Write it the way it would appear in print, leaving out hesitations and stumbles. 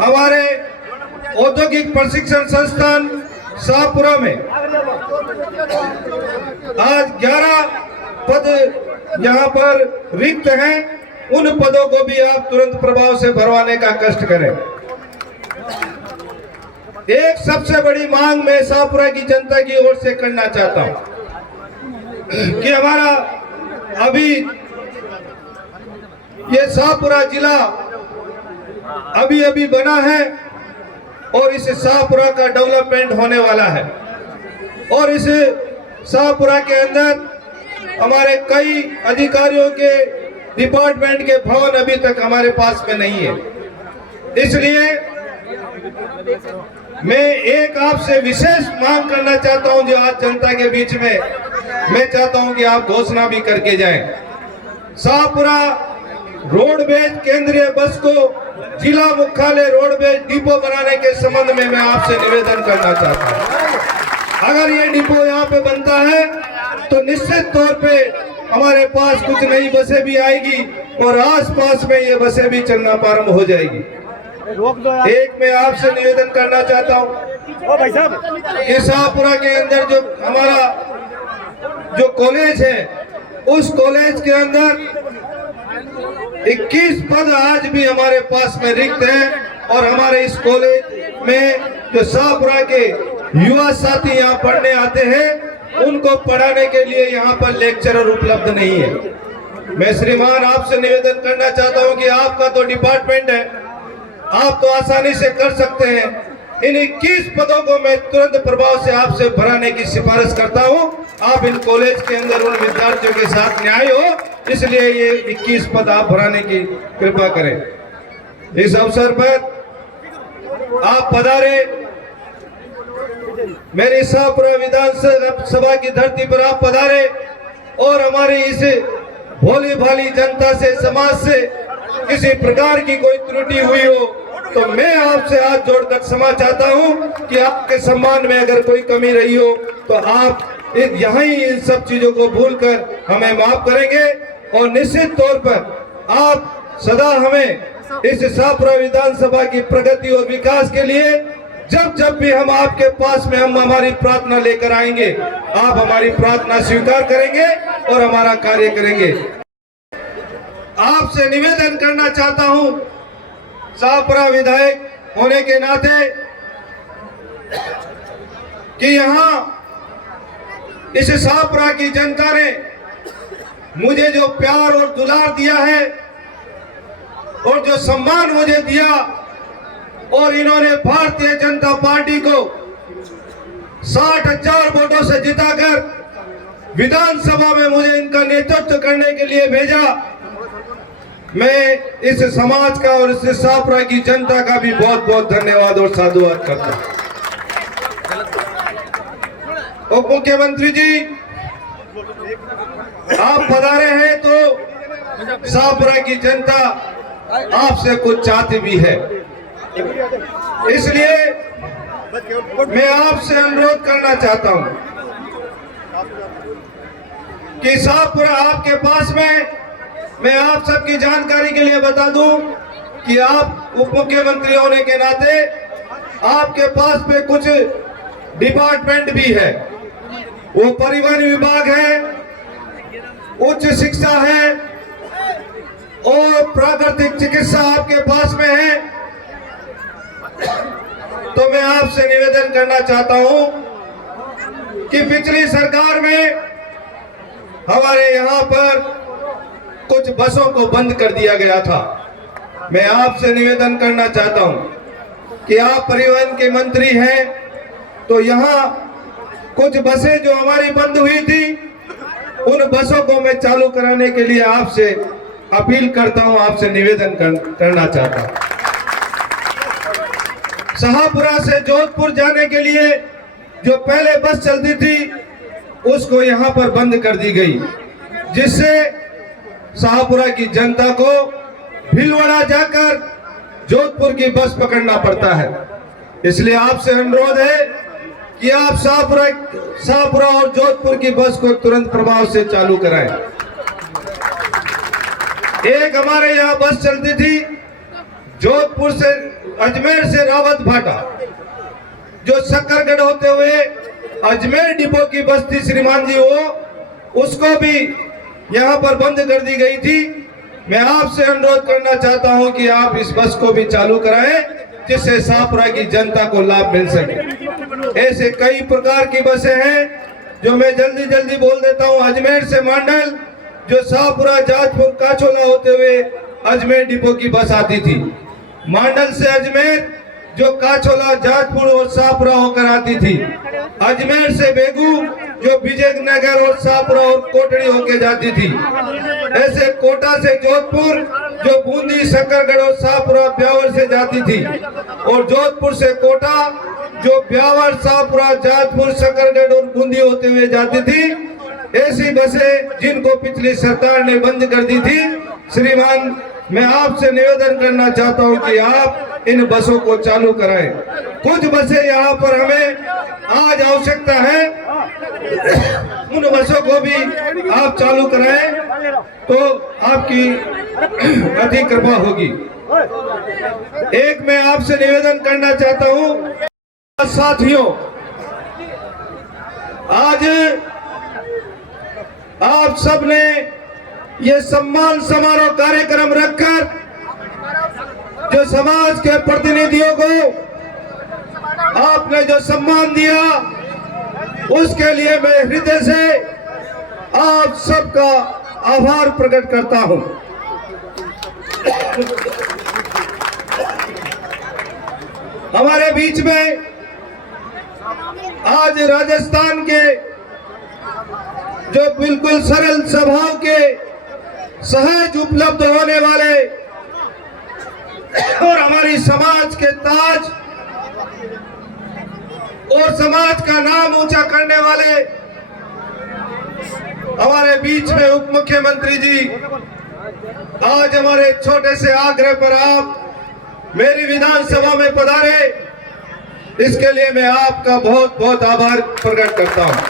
हमारे औद्योगिक प्रशिक्षण संस्थान शाहपुरा में आज 11 पद यहाँ पर रिक्त हैं। उन पदों को भी आप तुरंत प्रभाव से भरवाने का कष्ट करें। एक सबसे बड़ी मांग मैं शाहपुरा की जनता की ओर से करना चाहता हूं कि हमारा अभी ये शाहपुरा जिला अभी बना है और इस शाहपुरा का डेवलपमेंट होने वाला है और इस शाहपुरा के अंदर हमारे कई अधिकारियों के डिपार्टमेंट के भवन अभी तक हमारे पास में नहीं है। इसलिए मैं एक आपसे विशेष मांग करना चाहता हूं जो आज जनता के बीच में मैं चाहता हूं कि आप घोषणा भी करके जाएं। शाहपुरा रोडवेज केंद्रीय बस को जिला मुख्यालय रोडवेज डिपो बनाने के संबंध में मैं आपसे निवेदन करना चाहता हूं। अगर ये डिपो यहाँ पे बनता है तो निश्चित तौर पे हमारे पास कुछ नई बसें भी आएगी और आसपास में ये बसें भी चलना प्रारंभ हो जाएगी। एक मैं आपसे निवेदन करना चाहता हूँ कि शाहपुरा के अंदर जो हमारा जो कॉलेज है उस कॉलेज के अंदर 21 पद आज भी हमारे पास में रिक्त हैं और हमारे इस कॉलेज में जो शाहपुरा के युवा साथी यहाँ पढ़ने आते हैं उनको पढ़ाने के लिए यहाँ पर लेक्चरर उपलब्ध नहीं है। मैं श्रीमान आपसे निवेदन करना चाहता हूँ कि आपका तो डिपार्टमेंट है, आप तो आसानी से कर सकते हैं। इन 21 पदों को मैं तुरंत प्रभाव से आपसे भराने की सिफारिश करता हूं। आप इन कॉलेज के अंदर उन विद्यार्थियों के साथ न्याय हो, इसलिए ये 21 पद आप भराने की कृपा करें। इस अवसर पर आप पधारे, मेरी शाहपुरा विधानसभा की धरती पर आप पधारे और हमारी इस भोली भाली जनता से, समाज से किसी प्रकार की कोई त्रुटि हुई हो तो मैं आपसे हाथ जोड़कर क्षमा चाहता हूं कि आपके सम्मान में अगर कोई कमी रही हो तो आप यहाँ ही इन सब चीजों को भूलकर हमें माफ करेंगे और निश्चित तौर पर आप सदा हमें इस शाहपुरा विधानसभा की प्रगति और विकास के लिए जब भी हम आपके पास में हम हमारी प्रार्थना लेकर आएंगे, आप हमारी प्रार्थना स्वीकार करेंगे और हमारा कार्य करेंगे। आपसे निवेदन करना चाहता हूं शाहपुरा विधायक होने के नाते कि यहाँ इस शाहपुरा की जनता ने मुझे जो प्यार और दुलार दिया है और जो सम्मान मुझे दिया और इन्होंने भारतीय जनता पार्टी को 60,000 वोटों से जिताकर विधानसभा में मुझे इनका नेतृत्व करने के लिए भेजा, मैं इस समाज का और इस शाहपुरा की जनता का भी बहुत बहुत धन्यवाद और साधुवाद करता हूं। उप मुख्यमंत्री जी आप पधारे हैं तो शाहपुरा की जनता आपसे कुछ चाहती भी है, इसलिए मैं आपसे अनुरोध करना चाहता हूं कि शाहपुरा आपके पास में, मैं आप सबकी जानकारी के लिए बता दूं कि आप उप मुख्यमंत्री होने के नाते आपके पास में कुछ डिपार्टमेंट भी है। वो परिवहन विभाग है, उच्च शिक्षा है और प्राकृतिक चिकित्सा आपके पास में है। तो मैं आपसे निवेदन करना चाहता हूं कि पिछली सरकार में हमारे यहाँ पर कुछ बसों को बंद कर दिया गया था। मैं आपसे निवेदन करना चाहता हूं कि आप परिवहन के मंत्री हैं तो यहाँ कुछ बसें जो हमारी बंद हुई थी उन बसों को मैं चालू कराने के लिए आपसे अपील करता हूं, आपसे निवेदन करना चाहता हूं। शाहपुरा से जोधपुर जाने के लिए जो पहले बस चलती थी उसको यहाँ पर बंद कर दी गई, जिससे शाहपुरा की जनता को भीलवाड़ा जाकर जोधपुर की बस पकड़ना पड़ता है। इसलिए आपसे अनुरोध है कि आप शाहपुरा और जोधपुर की बस को तुरंत प्रभाव से चालू कराएं। एक हमारे यहाँ बस चलती थी जोधपुर से अजमेर से रावत भाटा जो सक्करगढ़ होते हुए अजमेर डिपो की बस थी श्रीमान जी, वो उसको भी यहाँ पर बंद कर दी गई थी। मैं आपसे अनुरोध करना चाहता हूँ कि आप इस बस को भी चालू कराएं जिससे शाहपुरा की जनता को लाभ मिल सके। ऐसे कई प्रकार की बसें हैं जो मैं जल्दी बोल देता हूँ। अजमेर से मांडल जो शाहपुरा जाजपुर काचोला होते हुए अजमेर डिपो की बस आती थी। मांडल से अजमेर जो काचोला जाजपुर और शाहपुरा होकर आती थी। अजमेर से बेगू जो विजयनगर और शाहपुरा और कोटड़ी होकर जाती थी। ऐसे कोटा से जोधपुर जो बूंदी सक्करगढ़ और शाहपुरा ब्यावर से जाती थी। और जोधपुर से कोटा जो ब्यावर शाहपुरा जाजपुर सक्करगढ़ और बूंदी होते हुए जाती थी। ऐसी बसें जिनको पिछली सरकार ने बंद कर दी थी, श्रीमान मैं आपसे निवेदन करना चाहता हूं कि आप इन बसों को चालू कराएं। कुछ बसें यहाँ पर हमें आज आवश्यकता है, उन बसों को भी आप चालू कराएं तो आपकी अति कृपा होगी। एक मैं आपसे निवेदन करना चाहता हूं साथियों, आज आप सबने ये सम्मान समारोह कार्यक्रम रखकर जो समाज के प्रतिनिधियों को आपने जो सम्मान दिया, उसके लिए मैं हृदय से आप सबका आभार प्रकट करता हूं। हमारे बीच में आज राजस्थान के जो बिल्कुल सरल स्वभाव के सहज उपलब्ध होने वाले और हमारी समाज के ताज और समाज का नाम ऊंचा करने वाले हमारे बीच में उप मुख्यमंत्री जी आज हमारे छोटे से आग्रह पर आप मेरी विधानसभा में पधारे, इसके लिए मैं आपका बहुत बहुत आभार प्रकट करता हूं।